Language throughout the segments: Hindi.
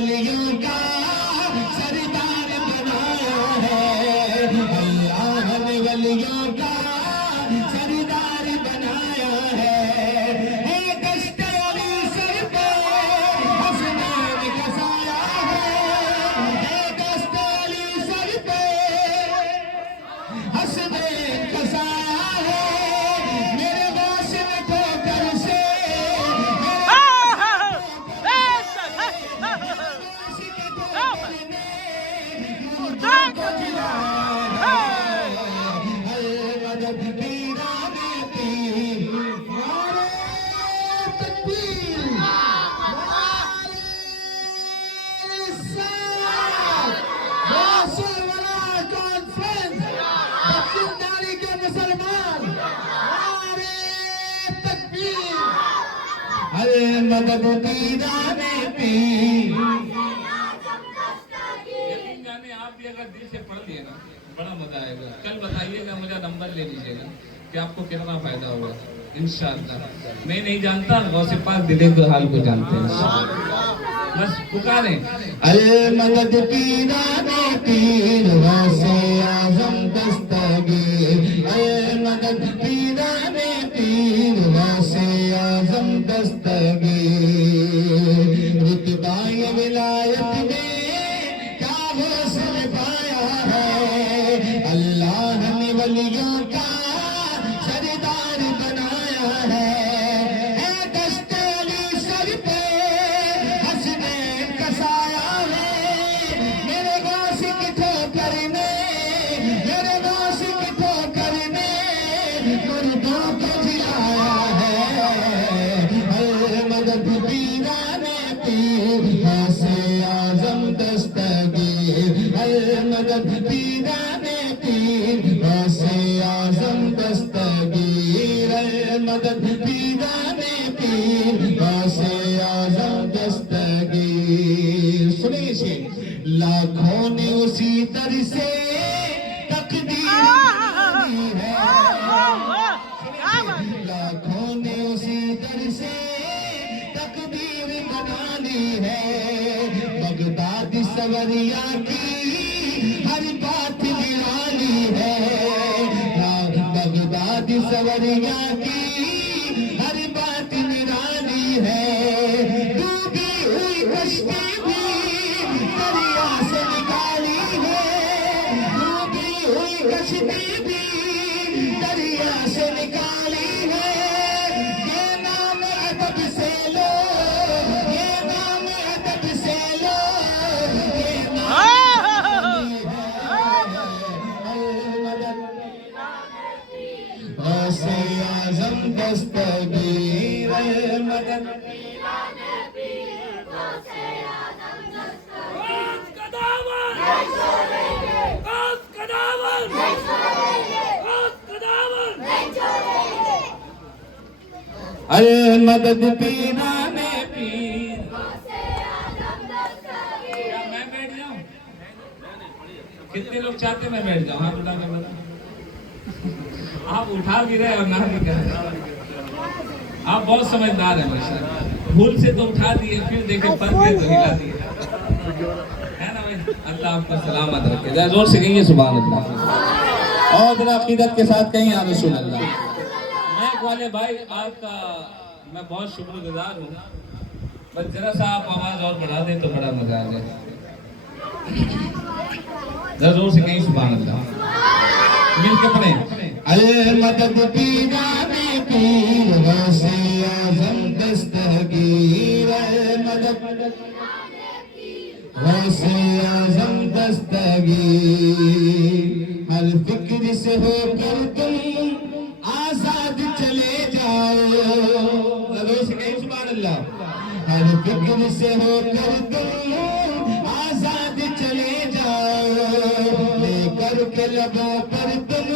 वलियों का सरदार बनाया है, अल्लाह ने वलियों का सरदार बनाया है। कश्त अली सर पे हसनैन का साया है, कश्त अली सर पे हसनैन का साया है। मेरे वासिल ठोकर से मदद पीराने पीर। यकीन जाने आप भी अगर दिल से पढ़ लिए ना बड़ा मजा आएगा। कल बताइएगा, मुझे नंबर ले लीजिएगा कि आपको कितना फायदा हुआ इंशाअल्लाह। मैं नहीं जानता, गौसे पाक दिले के हाल को जानते हैं। बस पुकारें अल मदद पीराने पीर वैसे आजम दस्तगीर, अल मदद पीराने पीर वैसे आजम दस्तगीर। रुतबाए विलायत में क्या हासिल पाया है, अल्लाह ने वलियों का सरदार बनाया है। कश्त अली सर पे हसनैन का साया है, मेरे गासिक ठोकर ने, मेरे गासिक ठोकर ने मुर्दों को जिलाया है। मदद पीराने पीर वैसे आजम दस्तगीर, मदद पीराने पीर वैसे आजम दस्तगीर, मदद पीराने पीर वैसे आजम दस्तगीर। सुनिए से लाखों ने उसी दर से तकदीर बनानी है, लाखों ने उसी दर से तकदीर बनानी है। बगदादी सवरिया की हर बात निराली है, बगदादी सवरिया की हर बात निराली है। डूबी हुई कश्ती भी दरिया से निकाली है, डूबी हुई कश्ती भी दरिया से निकाली है। ये नाम अदब से लो, ये नाम अदब से लो, ये नाम वैसे आजम दस्तगीर, मदद अरे मदद पीराने पीर। क्या मैं बैठ जाऊं? कितने लोग चाहते मैं बैठ जाऊं? हाथ उठा के बता। आप उठा भी रहे और ना भी कर रहे। आप बहुत समझदार हैं माशाल्लाह। भूल से तो उठा दिए, फिर देखे फंस गए तो हिला दिए, है ना भाई? अल्लाह आपको सलामत रखे। जरा जोर से कहिए सुभान अल्लाह, और जरा अकीदत के साथ कहिए या रसूल अल्लाह। मैं वाले भाई आपका मैं बहुत शुक्रगुजार हूँ। बस जरा सा आप आवाज और बढ़ा दें तो बड़ा मजा आ जाए। जरा जोर से कहिए सुभान अल्लाह, मिल के पढ़े। अल मदद पीराने पीर वैसे आजम दस्तगीर, मदद वैसे आजम दस्तगीर। हर फिक्र से होकर तुम आजाद चले जाओ, जरूर से कहीं सुभान अल्लाह। हर फिक्र से होकर तुम आजाद चले जाओ, लेकर के लबों पर तुम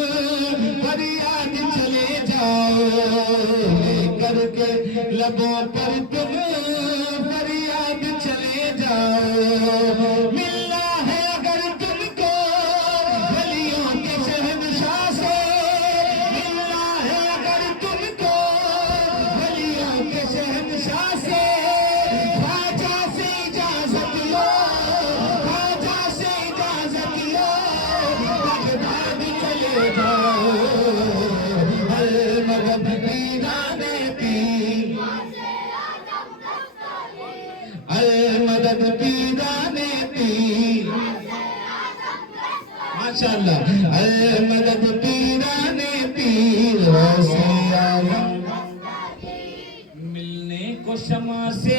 फरियाद चले जाओ, लेकर के लबों पर तुम फरियाद चले जाओ। मिलना है अगर तुमको वलियों के शहंशाह से, मिलना है अगर तुमको वलियों के शहंशाह से, ख्वाजा से इजाजत लो, मदद पीराने पीर माशाअल्लाह मदद पीराने पीर गौसे आजम मिलने को क्षमा से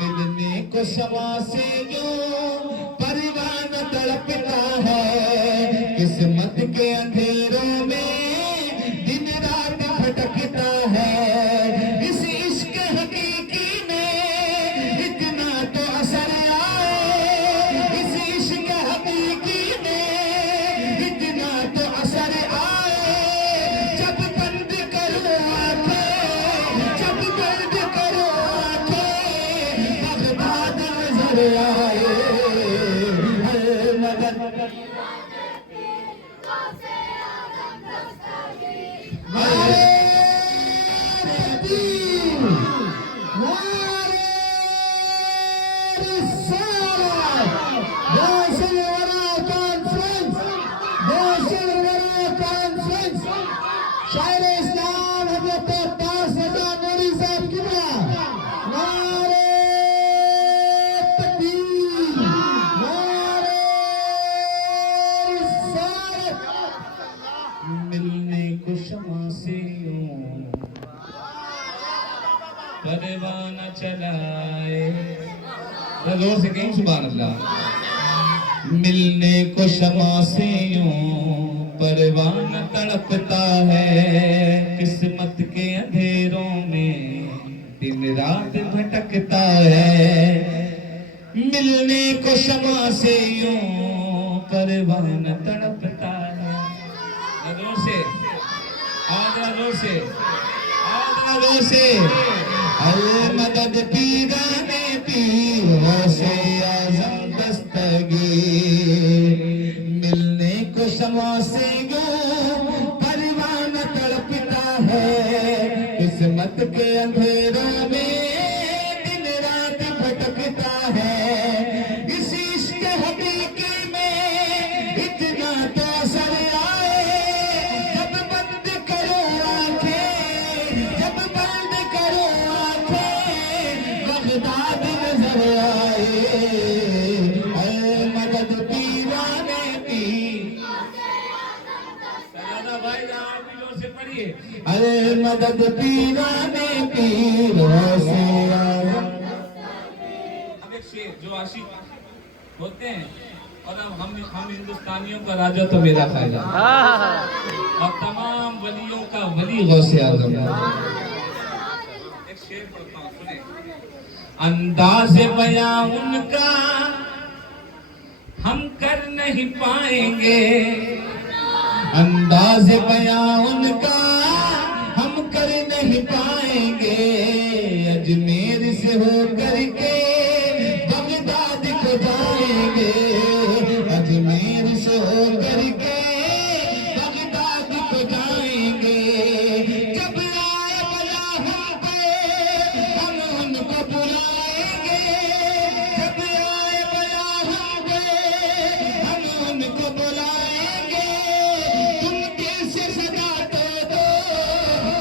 मिलने को क्षमा से यूं परवान तड़पता है किस्मत के अंधेरों में दिन रात भटकता है इस इश्क हकीकी में इतना तो असर आए इस इश्क हकीकी में इतना तो असर आए जब बंद करो आंखें जब बंद करो आंखें बगदाद नजर आए मदद शायर इस्लाम हजरत अब्बास रज़ा नूरी साहब की नारे तकबीर नारे रिसालत मिलने को क्षमा से परवाना चलाए जोर से कहीं सुभान अल्लाह मिलने को क्षमा से यूं परवाना तड़पता है किस्मत के अंधेरों में दिन रात भटकता है मिलने को क्षमा से यूं परवाना तड़पता है जोर से जोर से आदरों से अल मदद पीराने पीर गौसे आजम दस्तगीर मिलने को क्षमा से परवाना तड़पता है किस्मत के अंधेरों में दिन रात भटकता है इस इश्क हकीकी में इतना तो असर आए जब बंद करो आंखें जब बंद करो आंखें बगदाद नजर आए मदद पीराने पीर भाई आप भी जोर से पढ़िए अरे मदद पीराने पीर गौसे आजम अब एक शेर जो आशिक होते हैं और अब हम हिंदुस्तानियों का राजा तो मेरा खाजा और तमाम वलियों का वली गौसे आजम एक शेर पढ़ता हूँ सुने अंदाज़ बयां उनका हम कर नहीं पाएंगे अंदाज बयां उनका हम कर नहीं पाएंगे अजमेर से होकर के बगदाद को जाएंगे अजमेर से होकर के बगदाद को जाएंगे जब आए बला हम उनको बुलाएंगे जब आए बला हम उनको बुलाएंगे तुम कैसे सदा दो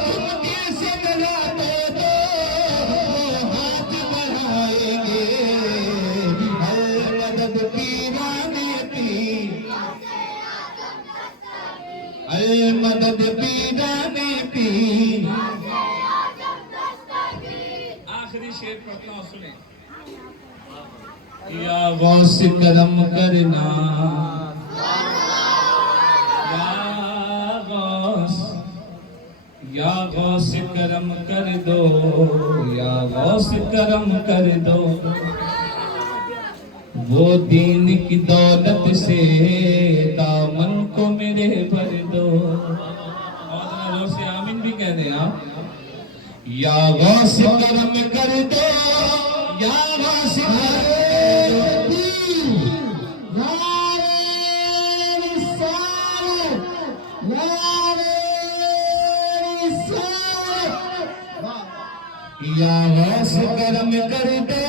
तुम कैसे गला दो हाथ बढ़ाएंगे मदद पीराने पीर मदद पीराने पीर आखिरी शेर पढ़ता हूँ सुने या गौस करम करना या गौस करम कर दो या गौस करम कर दो वो दीन की दौलत से दामन को मेरे भर दो और जोर से आमीन भी कह दें आप या गौस करम कर दो या गौस या गौस करम कर दो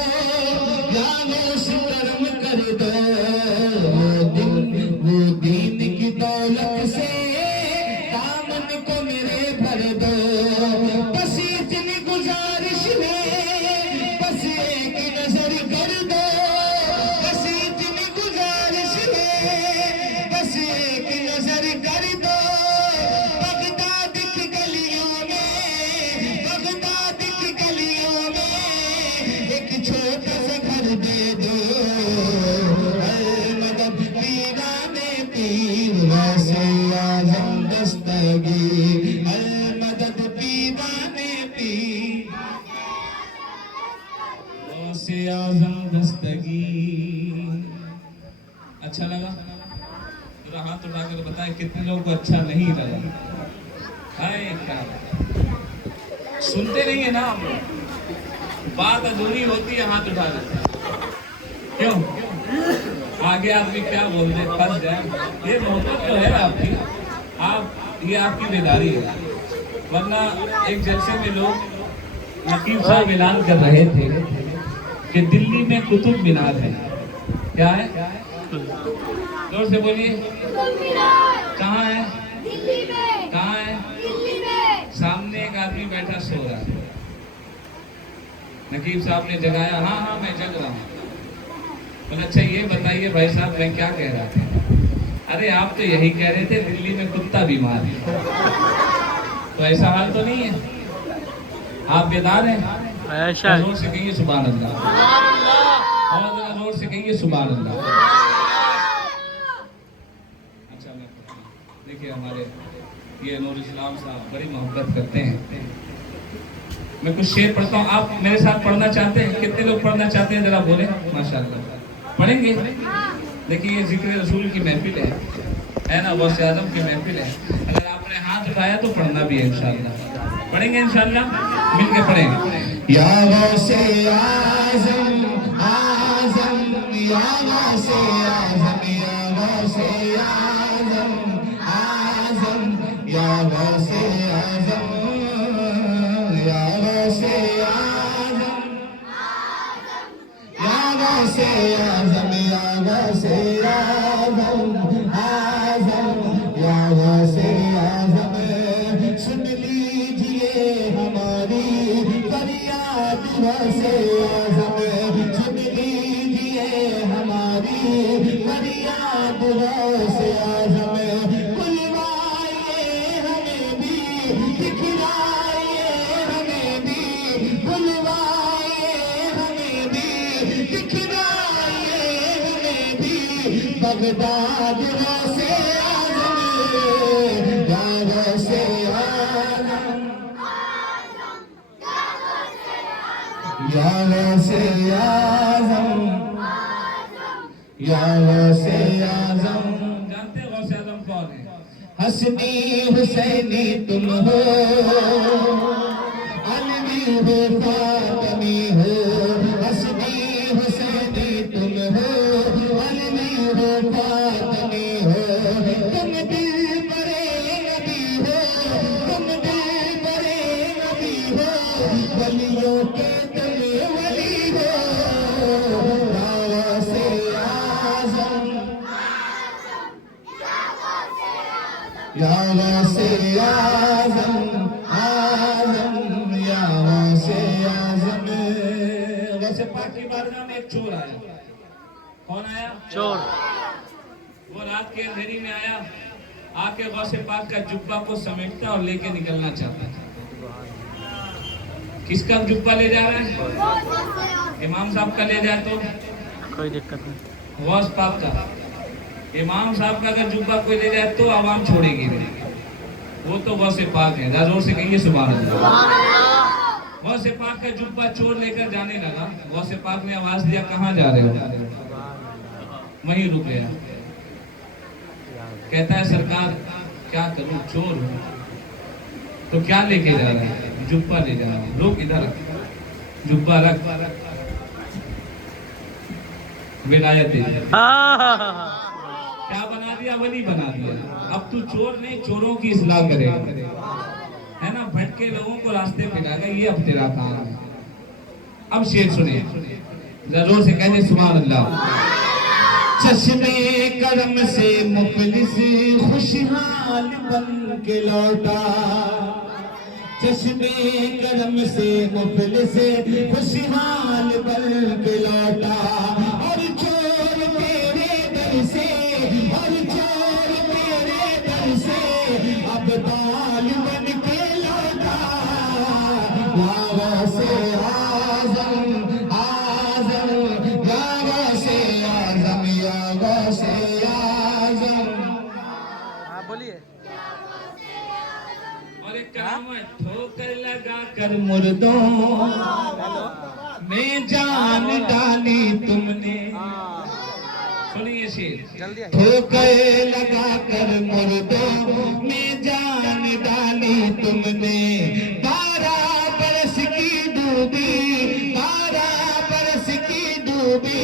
या गौस करम कर दो वो दीन की दौलत बस एक नजर कर दो बगदाद की गलियों में, बगदाद की गलियों में एक छोटा सा घर दे दो। मदद पीराने पीर वैसे आजम दस्तगीर, मदद पीराने पीर वैसे आजम दस्तगीर। अच्छा लगा? जरा हाथ उठाकर बताएं कितने लोगों को अच्छा नहीं लगा। हाय क्या सुनते नहीं है ना आप लोग, बात अधूरी होती है हाथ उठा देते। क्यों आगे आदमी क्या बोल दे फंस जाए। ये मोहब्बत जो है आपकी, आप ये आपकी बेदारी है। वरना एक जलसे में लोग नकीब साहब ऐलान कर रहे थे कि दिल्ली में कुतुब मीनार है। क्या है? जोर से बोलिए। कहाँ है? दिल्ली में। कहाँ है? दिल्ली में। सामने एक आदमी बैठा सो रहा है। नकीब साहब ने जगाया। हाँ हाँ मैं जग रहा हूँ। बोला अच्छा ये बताइए भाई साहब मैं क्या कह रहा था? अरे आप तो यही कह रहे थे दिल्ली में कुत्ता बीमार है। तो ऐसा हाल तो नहीं है? आप बेदार हैं? ऐसा जोर से कहिए सुभान अल्लाह, और जरा जोर से कहिए सुभान अल्लाह। अच्छा देखिए हमारे ये नूर इस्लाम साहब बड़ी मोहब्बत करते हैं। मैं कुछ शेर पढ़ता हूँ, आप मेरे साथ पढ़ना चाहते हैं? कितने लोग पढ़ना चाहते हैं जरा बोले। माशाअल्लाह पढ़ेंगे। देखिए ये जिक्र रसूल की महफिल है ना, गौसे आजम की महफिल है। अगर आपने हाथ उठाया तो पढ़ना भी है इंशाअल्लाह। पढ़ेंगे इंशाअल्लाह, मिलके पढ़ेंगे। या गौसे आजम आजम, या गौसे आजम, या गौसे आजम आजम, या गौसे आजम, या गौसे आजम, या गौसे आजम, या गौसे आजम आजम, या गौसे आजम। सुन लीजिए हमारी फरियाद गौसे आजम, सुन लीजिए हमारी फरियाद गौसे आजम। बुलवाइए हमें भी, दिखलाइए हमें भी, बुलवाइए हमें भी, दिखलाइए हमें भी। बगदाद गौसे आजम, या गौसे आजम, या गौसे आजम, या गौसे आजम। जानते हो गौसे आजम कौन है? हसनी हुसैनी तुम हो, अलवी हो, फातिमी हो। हसनी हुसैनी तुम हो, अलवी हो, फातिमी हो। तुम दिल बरे नबी हो, तुम दिल बरे नबी हो, वलियों के तुम वली हो। गौसे आजम, या गौसे आजम आजम, या गौसे आजम। गौसे पाक की बारगाह में एक चोर आया। कौन आया? चोर। वो रात के अंधेरी में आया, आके गौसे पाक का जुब्बा को समेटता और लेके निकलना चाहता था। किसका जुब्बा ले जा रहा है? इमाम साहब का ले जाए तो कोई दिक्कत नहीं। गौस पाक का, इमाम साहब का अगर जुब्बा कोई ले जाए तो आवाम छोड़ेगी नहीं। वो तो गौसे पाक है। जोर से कहिए सुभान अल्लाह। गौसे पाक का जुब्बा चोर लेकर जाने लगा। गौसे पाक ने आवाज दिया कहाँ जा रहे हो? वहीं रुक गया। कहता है सरकार क्या करूं, चोर हूं। तो क्या लेके जा रहा है? जुब्बा ले जा रहा है। रुक इधर, जुब्बा रख, विलायत दे। क्या बना दिया? वली बना दिया। अब तू चोर नहीं, चोरों की इस्लाह करेगा, है ना, भटके लोगों को रास्ते पे लाएगा। ये अब तेरा काम है। अब शेर सुनिए, जोर से कहने सुभान अल्लाह। चश्मे करम से मुफलिस खुशहाल बन के लौटा, चश्मे करम से मुफलिस खुशहाल बन के लौटा। और चोर तेरे दर से, और चोर दर से अब दाल बन के लौटा। या से आजम आजम, या से आजम, या से आजम। हाँ बोलिए। और एक करामत, ठोकर लगा कर मुर्दों में जान डाली तुमने। सुनिए शेर, जल्दी आइए। ठोकर लगा कर मुर्दों में जान डाली तुमने। 12 बरस की डूबी, 12 बरस की डूबी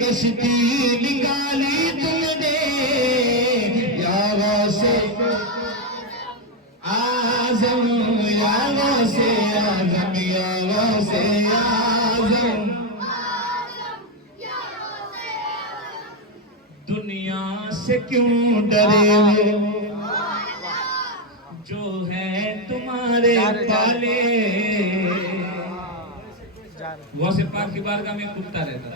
कश्ती निकाली तुमने। या से आजम, या से आजम, या से आजम। दुनिया से क्यों डरे हो, जो है तुम्हारे पाले। गौसे पाक की बारगाह में कुत्ता रहता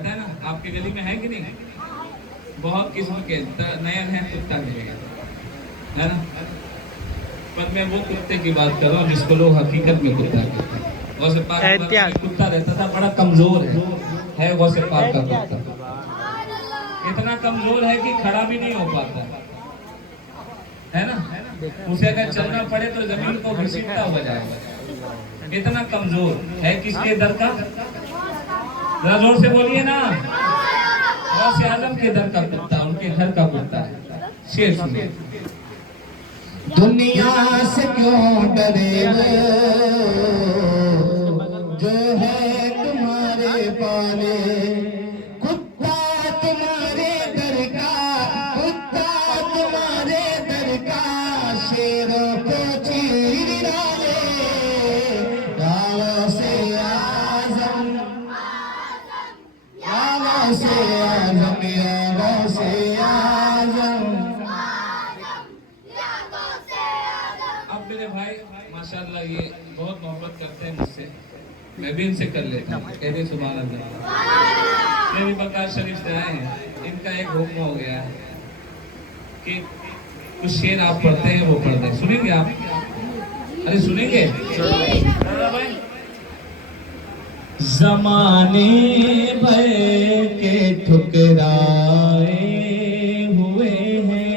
है ना, आपकी गली में है कि नहीं? बहुत किस्म के नया नया कुत्ता मिलेगा, है ना। पर मैं वो कुत्ते की बात कर रहा हूँ जिसको लोग हकीकत में कुत्ता कहते हैं। गौसे पाक की बारगाह में कुत्ता रहता था, बड़ा कमजोर है गौसे पाक का कुत्ता। इतना कमजोर है कि खड़ा भी नहीं हो पाता, है ना। उसे अगर चलना पड़े तो जमीन को घसीटता हुआ जाएगा, इतना कमजोर है। किसके दर का? जरा जोर से बोलिए ना। गौसे आजम के दर का कुत्ता, उनके घर का कुत्ता है। शेर सुनिए। दुनिया से क्यों डरे हो, जो है तुम्हारे पाले। कुत्ता तुम्हारे दर का, कुत्ता तुम्हारे दर का, शेरों को चीर डाले। या से आजम, या से आजम, या से आजम। अब मेरे भाई माशाल्लाह ये बहुत मोहब्बत करते हैं मुझसे, मैं भी इनसे कर लेता हूँ। कह दे सुभान अल्लाह। ये भी बकार शरीफ से आए हैं, इनका एक हुक्म हो गया है कि कुछ शेर आप पढ़ते हैं वो पढ़ते हैं। सुनेंगे आप? अरे सुनेंगे? भाई ज़माने भर के ठुकराए हुए हैं।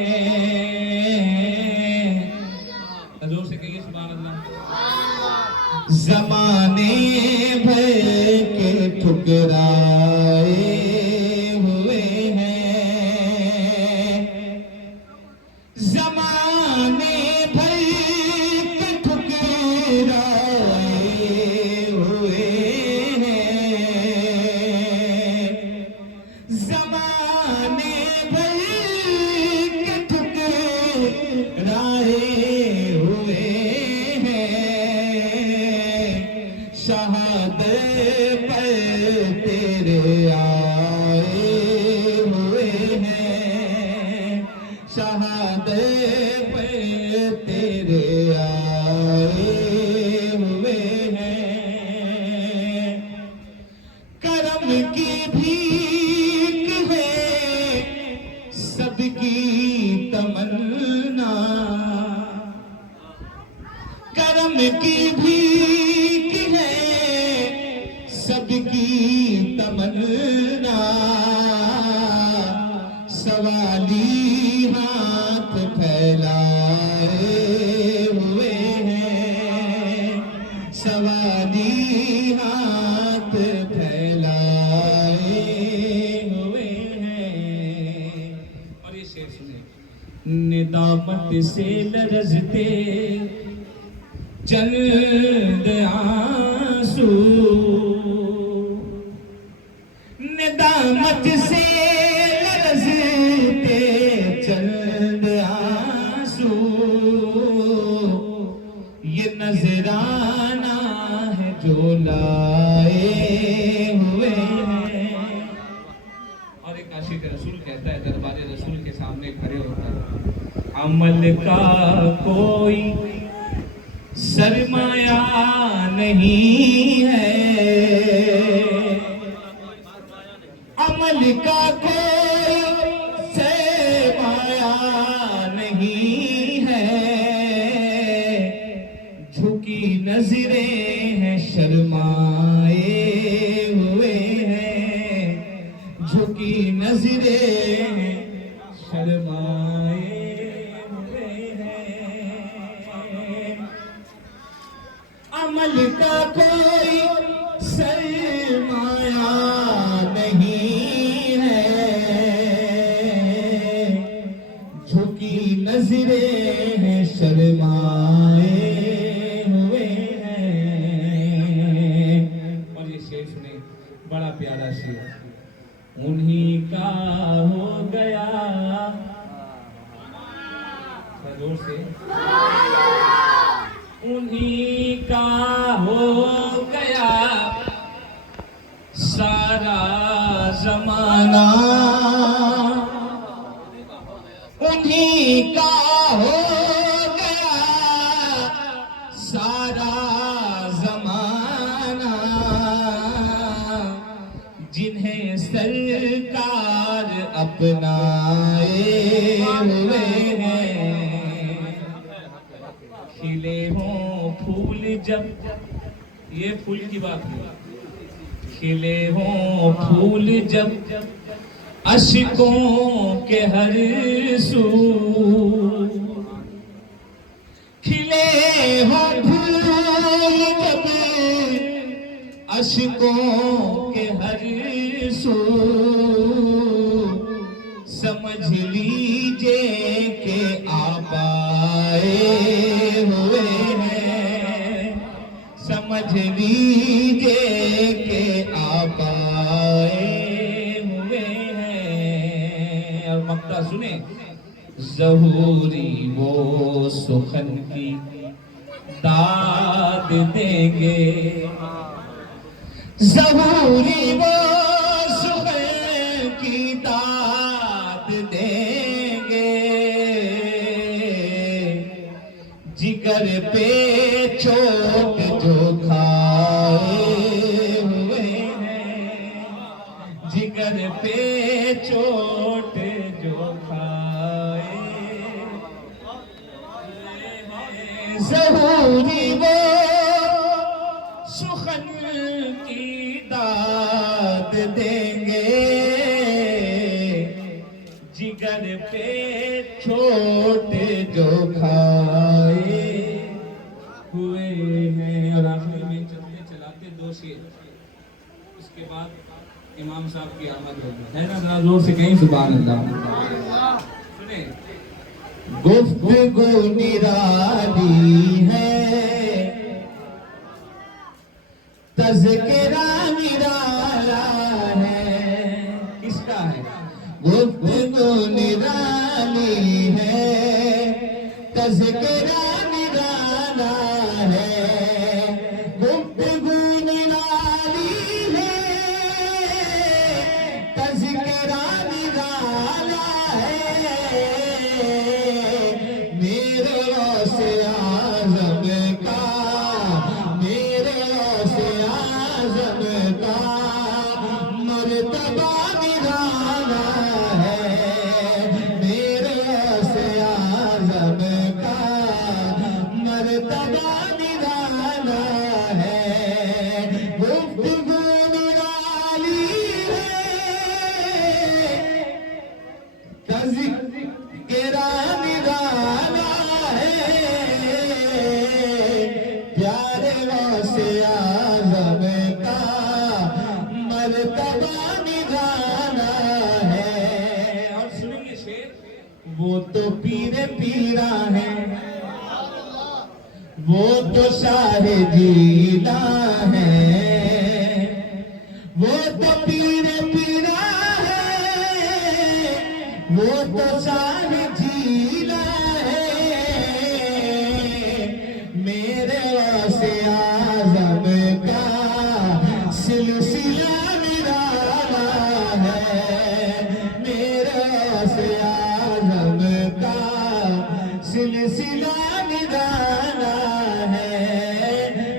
जोर से कहिए सुभान अल्लाह। ज़माने भर के ठुकराए हुए हैं। ज़माने भर के ठुकराए हुए हैं। ज़माने भर के ठुकराए हुए हैं। शहादत पर तेरे आए हुए हैं। शहादत पर तेरे आए हुए हैं। करम की भीख है सबकी तमन्ना। करम की भीख है सबकी तमन्ना। सवाली हाथ फैलाए हुए हैं। सवाली हाथ फैलाए हुए हैं। और ये शेर सुनिए। निदामत से लरजते चंद आंसू। निदामत से लरजते चंद आंसू। ये नजराना है जो लाए हुए हैं। और एक आशिक रसूल कहता है, दरबार रसूल के सामने खड़े होता है, अमल का कोई सरमाया नहीं है। अमल का कोई सरमाया शर्माए हुए हैं। अमल का कोई सरमाया नहीं है, झुकी नजरें हैं शर्माए हुए हैं। और ये शेर सुने, बड़ा प्यारा शेर। उन्हीं का हो गया, जोर से, उन्हीं का हो गया सारा जमाना, उन्हीं का हो गया सारा जमाना, जिन्हें सरकार अपनाए हुए हैं। खिले हों फूल जब, ये फूल की बात है, खिले हों फूल जब अश्कों के हर सू, खिले हों फूल जब अश्कों के हर सू, समझ लीजिए के आप आए हुए हैं, समझ लीजिए के आप आए हुए हैं। और मक्ता सुने, ज़हूरी वो सुखन की दाद देंगे, ज़हूरी वो सुखन की दाद देंगे, जिगर पे चोट जो खाए हुए हैं, जिगर पे चोट जो खाए, ज़हूरी वो सुखन की दाद देंगे, जिगर पे चोट जो खाए हुए हैं। और आखिर में चलते चलाते दो शेर, उसके बाद इमाम साहब की आमद होगी, है ना? जरा जोर से कहीं सुभान अल्लाह। सुने, गुफ्तगू निराली है, तज़किरा निराला है। किसका है? गुफ्तगू निराली है, तज़किरा निराला है, गुफ्तगू निराली है, तज़किरा निराला है। मेरे से आज़म का, मेरे से आज़म का मर्तबा निराला है, मेरे से आज़म का मर्तबा निराला है। गुफ्तगू निराली है, तज़किरा निराला है, प्यारे से आज़म का मर्तबा निराला है। और सुनेंगे शेर, वो तो पीरे पीरा है, वो तो शाहे जीना है, वो तो पीरे पीरा है, वो तो शाहे जीना है। मेरे से आज़म का सिलसिला निराला है, मेरे से आज़म का सिलसिला निराला है,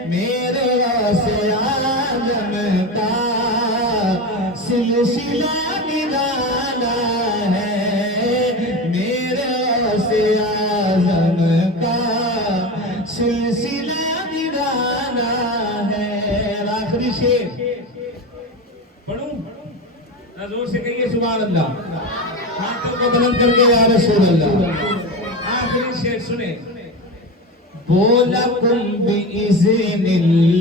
मेरे से आज़म का सिलसिला निराला है, मेरे से आज़म का सिलसिला निराला है। आखिरी शेर पढ़ूं, जोर से कहिए सुभान अल्लाह। हाथों को बुलंद करके या रसूल अल्लाह। आखिरी शेर सुने। बोला कुम बिइज़्निल्लाह,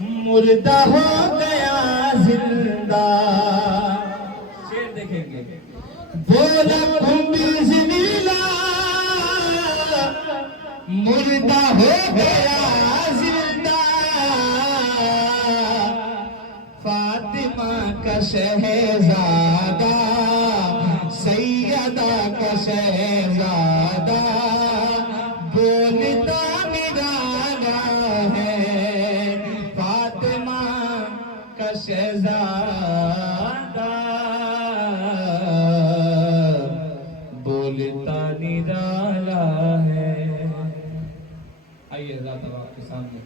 मुर्दा हो गया जिंदा। शेर देखेंगे। बोला कुम बिइज़्निल्लाह, मुर्दा हो गया जिंदा। फातिमा का शहजादा, सैयदा का शहजादा, बोलता निराला है। फातिमा का शहजादा, बोलता निराला है। आइए अल्लाह ताला आपके सामने।